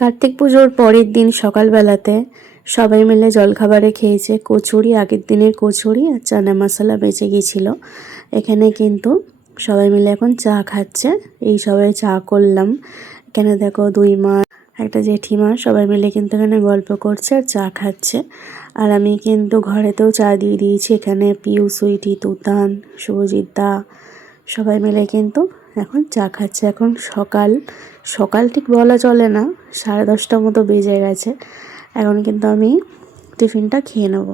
কার্তিক পুজোর পরের দিন সকালবেলাতে সবাই মিলে জলখাবারে খেয়েছে কচুরি। আগের দিনের কচুরি আর চানা মশলা বেঁচে গিয়েছিলো। এখানে কিন্তু সবাই মিলে এখন চা খাচ্ছে। এই সবাই চা করলাম। এখানে দেখো দুই মা একটা জেঠিমা সবাই মিলে কিন্তু এখানে গল্প করছে আর চা খাচ্ছে। আর আমি কিন্তু ঘরেতেও চা দিয়ে দিয়েছি। এখানে পিউ, সুইটি, তুতান, শুভজিৎ দা সবাই মিলে কিন্তু এখন চা খাচ্ছে। এখন সকাল সকাল ঠিক বলা চলে না, 10:30 মতো বেজে গেছে। এখন কিন্তু আমি টিফিনটা খেয়ে নেব।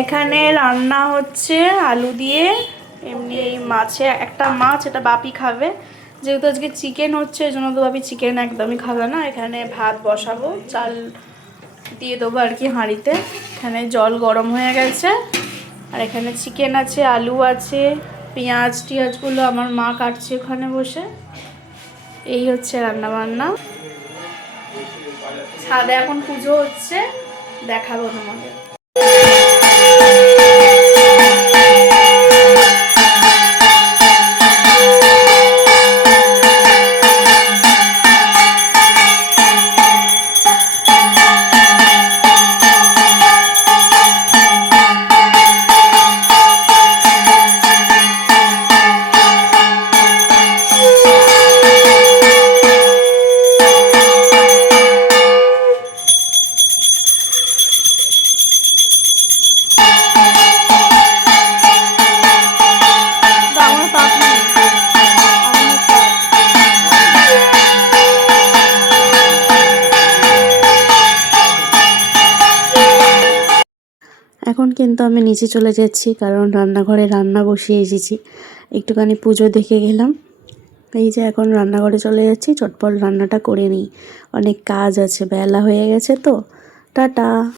এখানে রান্না হচ্ছে আলু দিয়ে, এমনি মাছে একটা মাছ, এটা বাপি খাবে। যেহেতু আজকে চিকেন হচ্ছে এই জন্য তো বাপি চিকেন একদমই খাবে না। এখানে ভাত বসাবো, চাল দিয়ে দেবো আর কি হাঁড়িতে। এখানে জল গরম হয়ে গেছে আর এখানে চিকেন আছে, আলু আছে, পেঁয়াজ টিয়াজগুলো আমার মা কাটছে ওখানে বসে। এই হচ্ছে রান্না বান্না। ছাদে এখন পুজো হচ্ছে, দেখাবো তোমাদের। এখন কিন্তু আমি নিচে চলে যাচ্ছি, কারণ রান্নাঘরে রান্না বসিয়ে এসেছি। একটুখানি পুজো দেখে গেলাম। এই যে এখন রান্নাঘরে চলে যাচ্ছি, চটপট রান্নাটা করে নিই। অনেক কাজ আছে, বেলা হয়ে গেছে তো। টাটা।